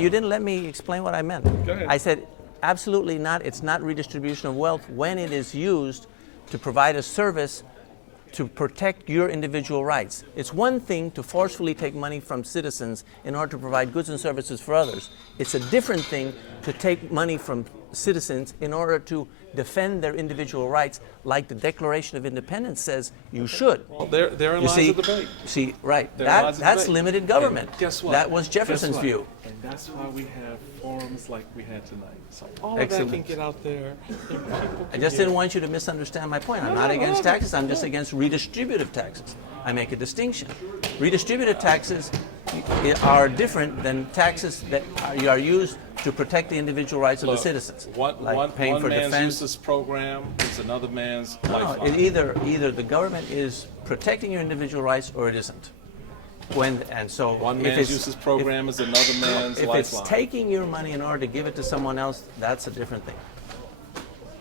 You didn't let me explain what I meant. Go ahead. I said, absolutely not. It's not redistribution of wealth when it is used to provide a service to protect your individual rights. It's one thing to forcefully take money from citizens in order to provide goods and services for others. It's a different thing to take money from citizens in order to defend their individual rights, like the Declaration of Independence says you should. Well, therein lies the debate. See, right. Therein lies the That's debate. limited government. And guess what? That was Jefferson's Guess what? view. And that's why we have forums like we had tonight. So all Excellent. of that can get out there. And people I can just get- didn't want you to misunderstand my point. I'm not against taxes. I'm just against redistributive taxes. I make a distinction. Redistributive taxes are different than taxes that are used to protect the individual rights of the citizens, like paying one for man's defense. useless program is another man's No, lifeline. either the government is protecting your individual rights or it isn't. One man's useless program is another man's if lifeline. it's taking your money in order to give it to someone else, that's a different thing.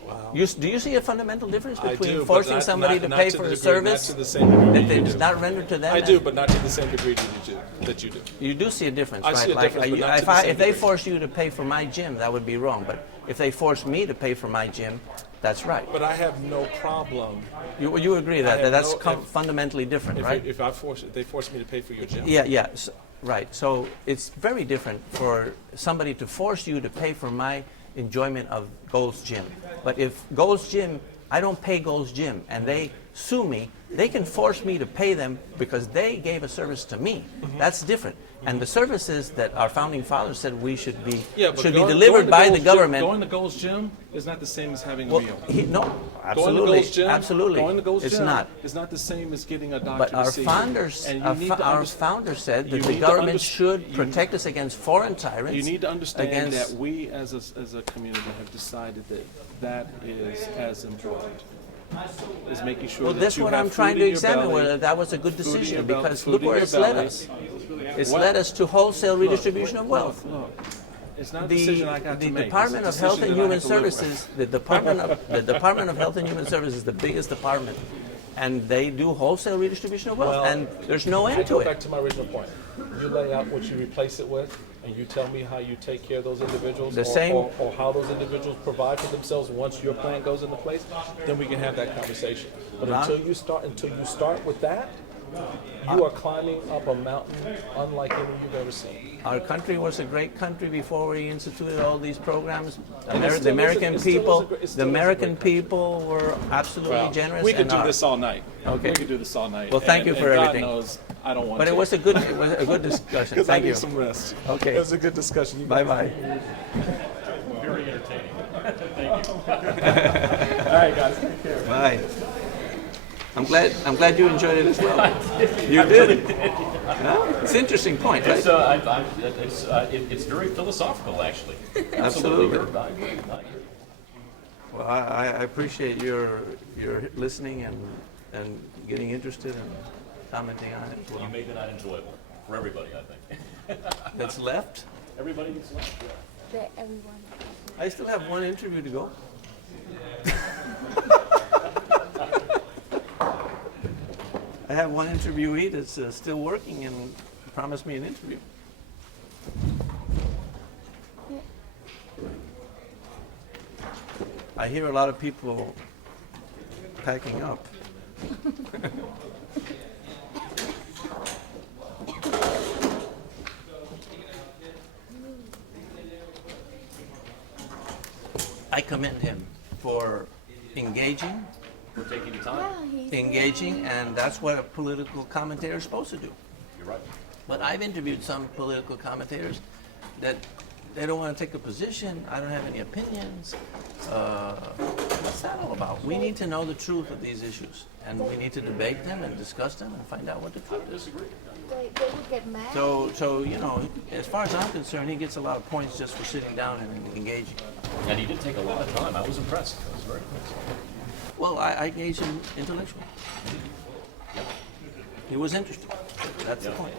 Wow. Do you see a fundamental difference I between do, but forcing not- somebody not- to not pay to for the a degree- service not to the same degree that you is do. not rendered to them? I do, but not to the same degree that you do. You do see a difference, I right? see a difference, but not to the same if they degree. force you to pay for my gym, that would be wrong. But if they force me to pay for my gym, that's right. But I have no problem You agree that have that's no- if- fundamentally different, right? if they force me to pay for your gym. Yeah. Right. So it's very different for somebody to force you to pay for my enjoyment of Gold's Gym. But if Gold's Gym, I don't pay Gold's Gym, and they sue me, they can force me to pay them because they gave a service to me. That's different. And the services that our founding fathers said we should be Yeah, but should be going delivered to by Gold's the government. Going to Gold's Gym is not the same as having a Well, meal. no, Going to absolutely, Gold's Gym, absolutely, Going to Gold's it's Gym not. is not the same as getting a doctor But to our see you. founders, And you need to our understand- founders said you that the need to government underst- should you- protect us against foreign tyrants. You need to understand against, that we as a community have decided that is as important. Is making sure Well, that that's you what have I'm trying food to in your examine, belly, whether that was a good food in decision, your belly, because food look in where your it's led belly. us. It's What? led us to wholesale Look, redistribution of wealth. Look, it's not a The decision I got to make. Department It's of a Health and decision that I Human have to live with. Services, the Department of Health and Human Services is the biggest department, and they do wholesale redistribution of wealth, Well, and there's no I end go to back it. to my original point. You lay out what you replace it with, and you tell me how you take care of those individuals, The same- or how those individuals provide for themselves once your plan goes into place. Then we can have that conversation. But Not- until you start with that, you are climbing up a mountain unlike any you've ever seen. Our country was a great country before we instituted all these programs. And it still is The a- American it still is a people, gr- it the still is a American great country. people were absolutely generous. we could and do are. this all night. Okay. We could do this all night. Well, thank you for and everything. God knows I don't want But to. it was a good discussion. because I Thank need you. some rest. Okay. It was a good discussion. You Bye guys- bye. Very entertaining. Thank you. All right, guys. Take care. Bye. I'm glad you enjoyed it as well. You did. Well, it's an interesting point, right? It's very philosophical, actually. Absolutely. I agree. Well, I appreciate your listening and getting interested and commenting on it. You made the night enjoyable for everybody, I think. That's left. Everybody gets left. Yeah. Everyone. I still have one interview to go. I have one interviewee that's still working and promised me an interview. I hear a lot of people packing up. I commend him for engaging, We're taking the time. and that's what a political commentator is supposed to do. You're right. But I've interviewed some political commentators that they don't want to take a position. I don't have any opinions. What's that all about? We need to know the truth of these issues, and we need to debate them and discuss them and find out what the truth is. Disagree. They would get mad. So you know, as far as I'm concerned, he gets a lot of points just for sitting down and engaging. And he did take a lot of time. I was impressed. I was very impressed. Well, I engaged him intellectually. He was interested. That's the point.